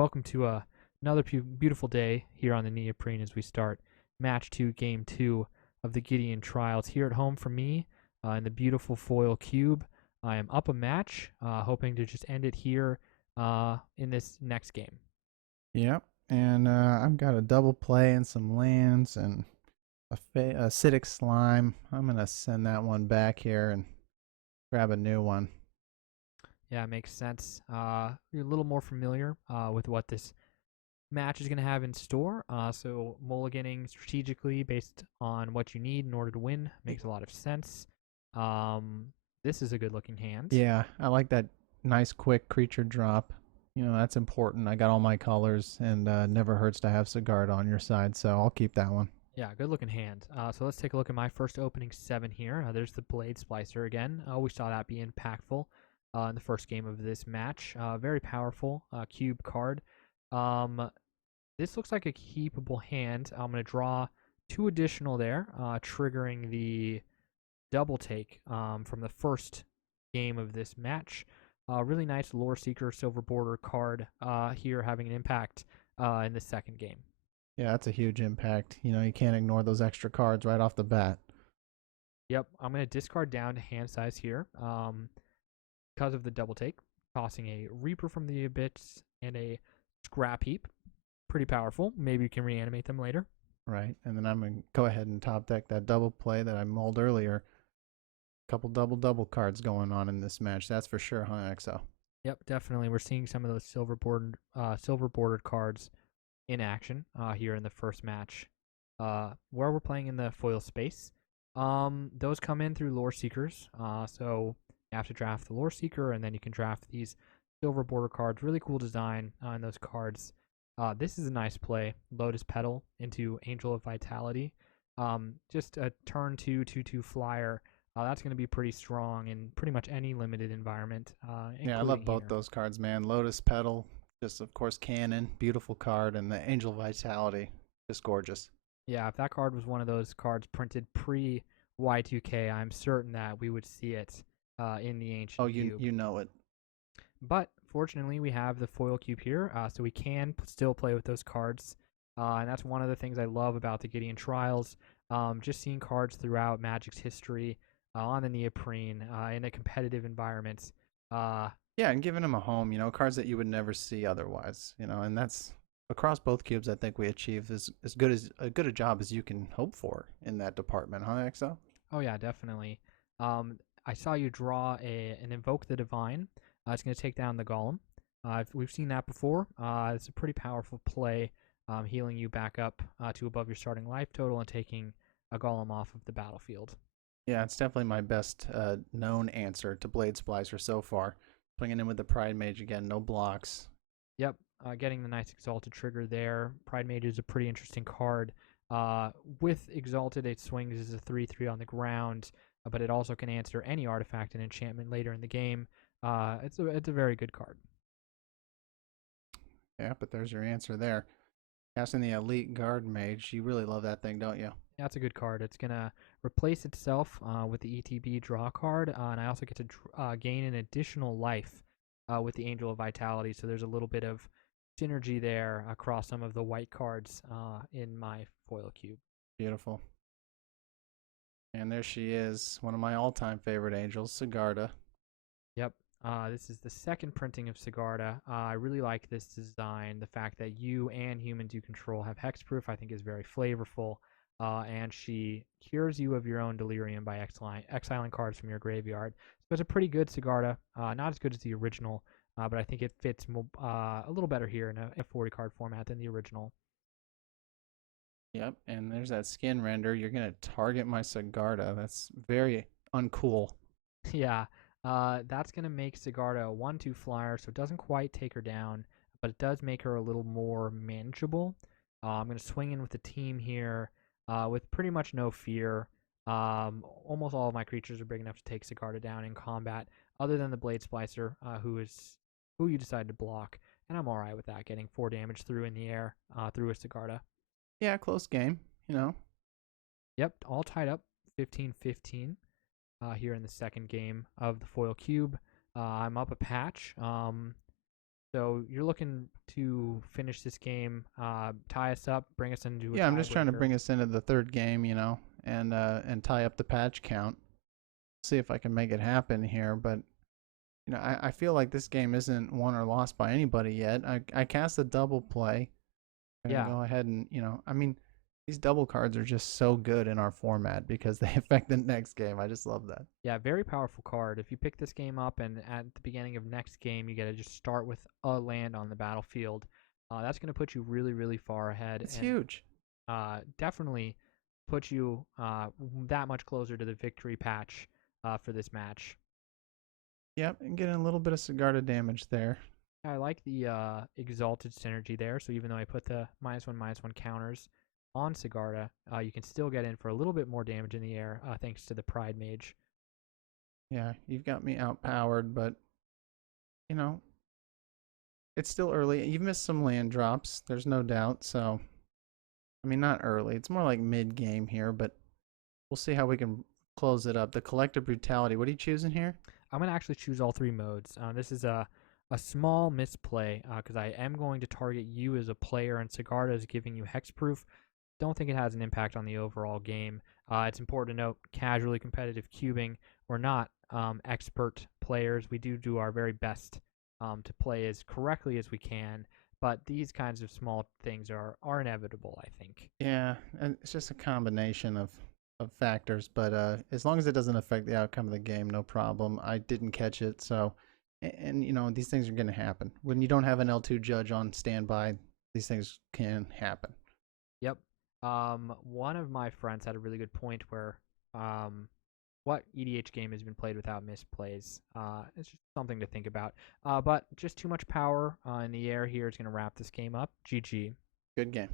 welcome to another beautiful day here on the Neoprene as we start match 2, game 2 of the Gideon trials here at home for me in the beautiful foil cube. I am up a match, hoping to just end it here in this next game. Yep, and I've got a double play and some lands and acidic slime. I'm gonna send that one back here and grab a new one. Yeah, it makes sense. You're a little more familiar with what this match is going to have in store. So mulliganing strategically based on what you need in order to win makes a lot of sense. This is a good looking hand. Yeah, I like that nice quick creature drop. You know, that's important. I got all my colors, and never hurts to have Sigard on your side, so I'll keep that one. Yeah, good looking hand. So let's take a look at my first opening 7 here. There's the Blade Splicer again. We saw that be impactful in the first game of this match. Very powerful cube card. This looks like a keepable hand. I'm going to draw 2 additional there, triggering the double take from the first game of this match. Really nice Lore Seeker Silver Border card here having an impact in the second game. Yeah, that's a huge impact. You know, you can't ignore those extra cards right off the bat. Yep, I'm going to discard down to hand size here because of the double take, tossing a Reaper from the Abyss and a Scrap Heap. Pretty powerful. Maybe you can reanimate them later. Right, and then I'm going to go ahead and top deck that double play that I mulled earlier. Couple double cards going on in this match, that's for sure, huh, EXO? Yep, definitely. We're seeing some of those silver bordered cards in action here in the first match, where we're playing in the foil space. Those come in through Lore Seekers, so you have to draft the Lore Seeker, and then you can draft these silver border cards. Really cool design on those cards. This is a nice play. Lotus Petal into Angel of Vitality. Just a turn 2/2/2 flyer. That's going to be pretty strong in pretty much any limited environment. Yeah, I love both here. those cards, man. Lotus Petal, just of course Cannon, beautiful card, and the Angel Vitality, just gorgeous. Yeah, if that card was one of those cards printed pre Y2K, I'm certain that we would see it in the Ancient Cube. You know it. But fortunately, we have the foil cube here, so we can still play with those cards. And that's one of the things I love about the Gideon Trials. Just seeing cards throughout Magic's history on the Neoprene in a competitive environment. Yeah, and giving them a home, you know, cards that you would never see otherwise, you know, and that's across both cubes. I think we achieved as good a job as you can hope for in that department, huh, EXO? Oh yeah, definitely. I saw you draw an Invoke the Divine. It's going to take down the Golem. We've seen that before. It's a pretty powerful play, healing you back up to above your starting life total and taking a Golem off of the battlefield. Yeah, it's definitely my best known answer to Blade Splicer so far. Putting it in with the Pride Mage again, no blocks. Yep, getting the nice Exalted trigger there. Pride Mage is a pretty interesting card. With Exalted, it swings as a 3/3 on the ground, but it also can answer any artifact and enchantment later in the game. It's a very good card. Yeah, but there's your answer there. Casting the Elite Guard Mage, you really love that thing, don't you? Yeah, it's a good card. It's going to replace itself with the ETB draw card, and I also get to gain an additional life with the Angel of Vitality, so there's a little bit of synergy there across some of the white cards in my foil cube. Beautiful. And there she is, one of my all-time favorite angels, Sigarda. Yep. This is the second printing of Sigarda. I really like this design. The fact that you and humans you control have hexproof, I think, is very flavorful. And she cures you of your own delirium by exiling cards from your graveyard. So it's a pretty good Sigarda. Not as good as the original, but I think it fits a little better here in a 40 card format than the original. Yep, and there's that skin render. You're going to target my Sigarda. That's very uncool. Yeah. That's going to make Sigarda a 1/2 flyer, so it doesn't quite take her down, but it does make her a little more manageable. I'm going to swing in with the team here with pretty much no fear. Almost all of my creatures are big enough to take Sigarda down in combat, other than the Blade Splicer, who you decide to block, and I'm alright with that, getting 4 damage through in the air through a Sigarda. Yeah, close game, you know. Yep, all tied up, 15-15. Here in the second game of the foil cube. I'm up a patch. So you're looking to finish this game, tie us up, bring us into a Yeah, I'm just trying to tiebreaker. bring us into the third game, and tie up the patch count. See if I can make it happen here, but I feel like this game isn't won or lost by anybody yet. I cast a double play. I'm gonna Yeah, go ahead and I mean, these double cards are just so good in our format because they affect the next game. I just love that. yeah, very powerful card. If you pick this game up and at the beginning of next game you get to just start with a land on the battlefield, that's going to put you really, really far ahead It's and huge. definitely put you that much closer to the victory patch for this match. Yep, and getting a little bit of Sigarda damage there. I like the exalted synergy there. So even though I put the -1/-1 counters on Sigarda, you can still get in for a little bit more damage in the air thanks to the Pride Mage. Yeah, you've got me outpowered, but you know, it's still early. You've missed some land drops, there's no doubt. So, I mean, not early. It's more like mid game here, but we'll see how we can close it up. The collective brutality. What are you choosing here? I'm going to actually choose all three modes. This is a small misplay because I am going to target you as a player, and Sigarda is giving you hexproof. Don't think it has an impact on the overall game. It's important to note casually competitive cubing. We're not expert players. We do our very best to play as correctly as we can, but these kinds of small things are inevitable, I think. Yeah, and it's just a combination of factors, but as long as it doesn't affect the outcome of the game, no problem. I didn't catch it, so and these things are going to happen. When you don't have an L2 judge on standby, these things can happen. Yep. One of my friends had a really good point where what EDH game has been played without misplays? It's just something to think about. But just too much power in the air here is going to wrap this game up. GG. Good game.